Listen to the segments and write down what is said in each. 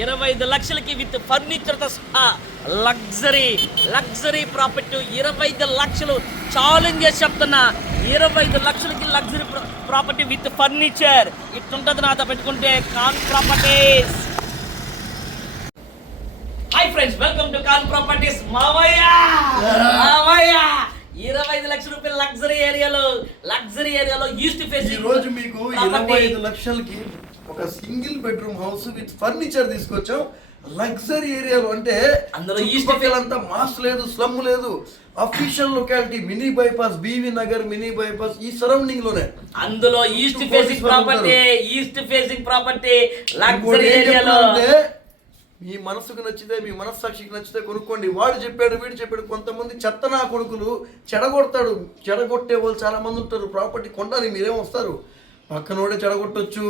25 లక్షలకి విత్ ఫర్నిచర్తో సహా luxury property 25 లక్షలు ఛాలెంజ్ చేసి చెప్తున్నా. 25 లక్షలకి లగ్జరీ ప్రాపర్టీ విత్ ఫర్నిచర్ ఇట్లుంటుంది నాతో పెట్టుకుంటే Khan properties. Hi friends, welcome to Khan properties. మావయ్య 25 లక్షల రూపాయల లగ్జరీ ఏరియాలో ఈస్ట్ ఫేస్. ఈ రోజు మీకు 25 లక్షలకి ఒక single bedroom house with furniture తీసుకొచ్చాం. లగ్జరీ ఏరియాలో అంటే అందులో ఈస్ట్ అంతా మాస్ లేదు, స్లమ్ లేదు, official locality mini bypass, BV Nagar mini bypass ఈ సరౌండింగ్ లోనే. అందులో ఈస్ట్ ఫేసింగ్ ప్రాపర్టీ లగ్జరీ ఏరియాలో. మీ మనసుకు నచ్చితే, మీ మనస్సాక్షికి నచ్చితే కొనుక్కోండి. వాడు చెప్పాడు, వీడు చెప్పాడు. కొంతమంది చెత్త నా కొడుకులు చెడగొట్టే వాళ్ళు చాలా మంది ఉంటారు. ప్రాపర్టీ కొనడానికి మీరేం వస్తారు, పక్కనోడే చెడగొట్టొచ్చు.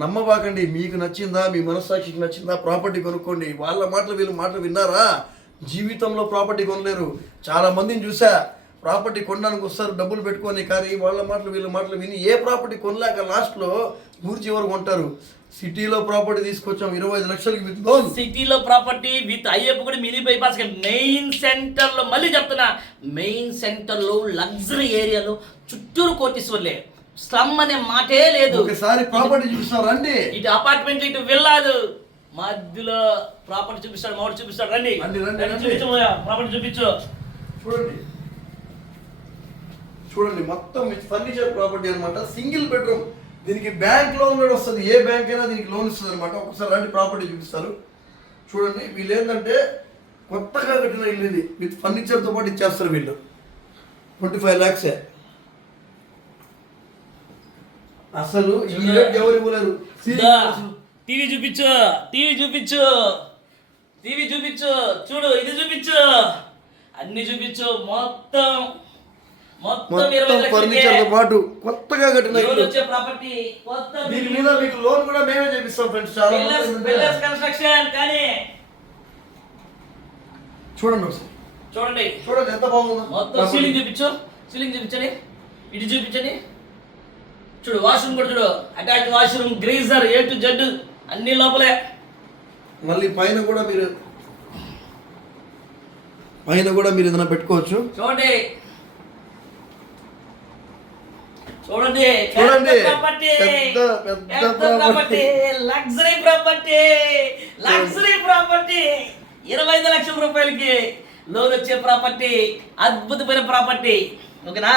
నమ్మబాకండి. మీకు నచ్చిందా, మీ మనస్సాక్షికి నచ్చిందా ప్రాపర్టీ కొనుక్కోండి. వాళ్ళ మాటలు వీళ్ళ మాటలు విన్నారా, జీవితంలో ప్రాపర్టీ కొనలేరు. చాలా మందిని చూసా, ప్రాపర్టీ కొనడానికి వస్తారు డబ్బులు పెట్టుకొని, కానీ వాళ్ళ మాటలు వీళ్ళ మాటలు విని ఏ ప్రాపర్టీ కొనలేక లాస్ట్లో ఊరి చివరికి కొంటారు. సిటీలో ప్రాపర్టీ తీసుకొచ్చాం 25 లక్షలకి విత్ లోన్. సిటీలో ప్రాపర్టీ విత్ అయ్యప్ప కూడా మినీ బైపాస్ మెయిన్ సెంటర్ లో. మళ్ళీ చెప్తున్నా, మెయిన్ సెంటర్ లో లగ్జరీ ఏరియాలో చుట్టూరు కోటీశ్వర్లే, స్లమ్ అనే మాటే లేదు. ఒకసారి ప్రాపర్టీ చూపిస్తారు రండి. ఇటు అపార్ట్మెంట్, ఇటు విల్లాలు, మధ్యలో ప్రాపర్టీ చూపిస్తాడు, మామిడి చూపిస్తాడు. రండి చూపించు, ప్రాపర్టీ చూపించు. చూడండి మొత్తం విత్ ఫర్నిచర్ ప్రాపర్టీ అనమాట. Single bedroom. దీనికి బ్యాంక్ లోన్ కూడా వస్తుంది. ఏ బ్యాంక్ అయినా దీనికి లోన్ ఇస్తుంది అనమాట. ఒకసారి రండి ప్రాపర్టీ చూపిస్తారు. చూడండి, వీళ్ళు ఏంటంటే కొత్తగా కట్టిన ఇల్లు ఇది. విత్ ఫర్నిచర్తో పాటు ఇచ్చేస్తారు వీళ్ళు. 25 lakhs. అసలు ఎవరు ఇవ్వలేరు. టీవీ చూపించు. చూడు, ఇది చూపించు, అన్ని చూపించు. మొత్తం ఫర్నిచర్ తో పాటు కొత్తగా కట్టిన ప్రాపర్టీ. దీని మీద మీకు లోన్ కూడా మేమే చేపిస్తాం ఫ్రెండ్స్. చాలా కన్స్ట్రక్షన్. కానీ చూడండి ఎంత బాగుందో. మొత్తం సీలింగ్ చూపించండి. ఇటు చూపించండి. చూడు, వాష్రూమ్ కూడా చూడు, attach washroom, greaser, A to Z అన్ని లోపలే. మళ్ళీ పైన కూడా మీరు ఏదైనా పెట్టుకోవచ్చు. చూడండి ప్రాపర్టీ, లగ్జరీ ప్రాపర్టీ 25 లక్షల రూపాయలకి లోన్ వచ్చే ప్రాపర్టీ, అద్భుతమైన ప్రాపర్టీ. ఓకేనా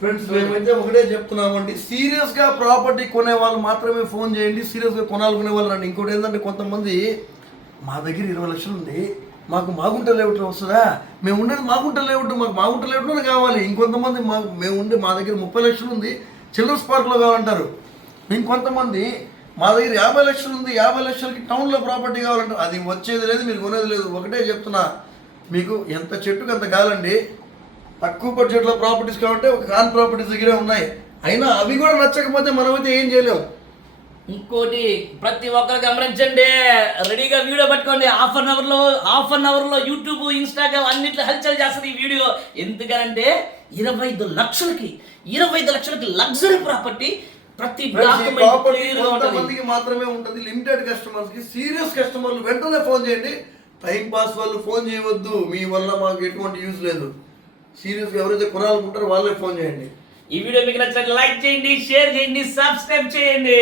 ఫ్రెండ్స్, మేమైతే ఒకటే చెప్తున్నామండి, సీరియస్ గా ప్రాపర్టీ కొనే వాళ్ళు మాత్రమే ఫోన్ చేయండి. సీరియస్ గా కొనాలనుకునే వాళ్ళు రండి. ఇంకోటి ఏంటంటే, కొంతమంది మా దగ్గర 20 లక్షలు ఉంది, మాకు మాగుంట లేఅవుట్లో వస్తుందా, మేము ఉండేది మాగుంట లేఅవుట్లోనే కావాలి. ఇంకొంతమంది మా దగ్గర 30 లక్షలు ఉంది, చిల్డ్రన్స్ పార్క్లో కావాలంటారు. ఇంకొంతమంది మా దగ్గర 50 లక్షలు ఉంది, 50 లక్షలకి టౌన్లో ప్రాపర్టీ కావాలంటారు. అది వచ్చేది లేదు, మీరు కొనేది లేదు. ఒకటే చెప్తున్నా, మీకు ఎంత చెట్టుకు అంత కావాలండి. తక్కువ బడ్జెట్లో ప్రాపర్టీస్ కావాలంటే ఒక ఖాన్ ప్రాపర్టీస్ దగ్గరే ఉన్నాయి. అయినా అవి కూడా నచ్చకపోతే మనమైతే ఏం చేయలేము. ఇంకోటి ప్రతి ఒక్కరు గమనించండి, రెడీగా వీడియో పట్టుకోండి. హాఫ్ అన్ అవర్ లో యూట్యూబ్, ఇన్స్టాగ్రామ్ అన్నిట్లో హల్చల్ చేస్తుంది ఈ వీడియో. ఎందుకంటే 25 లక్షలకి లగ్జరీ ప్రాపర్టీ. ప్రతి కొంతమందికి మాత్రమే ఉంటుంది, లిమిటెడ్ కస్టమర్స్ కి. సీరియస్ కస్టమర్లు వెంటనే ఫోన్ చేయండి. టైం పాస్ వాళ్ళు ఫోన్ చేయవద్దు, మీ వల్ల మాకు ఎటువంటి యూజ్ లేదు. సీరియస్గా ఎవరైతే కొనాలనుకుంటారో వాళ్ళే ఫోన్ చేయండి. ఈ వీడియో మీకు నచ్చినట్లయితే లైక్ చేయండి, షేర్ చేయండి, సబ్స్క్రైబ్ చేయండి.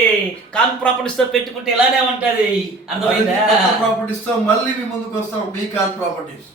ఖాన్ ప్రాపర్టీస్ తో పెట్టుకుంటే ఇలానే ఉంటది. అర్థమైందా? ప్రాపర్టీస్ తో మళ్ళీ మీ ముందుకు వస్తాం. మీ ఖాన్ ప్రాపర్టీస్.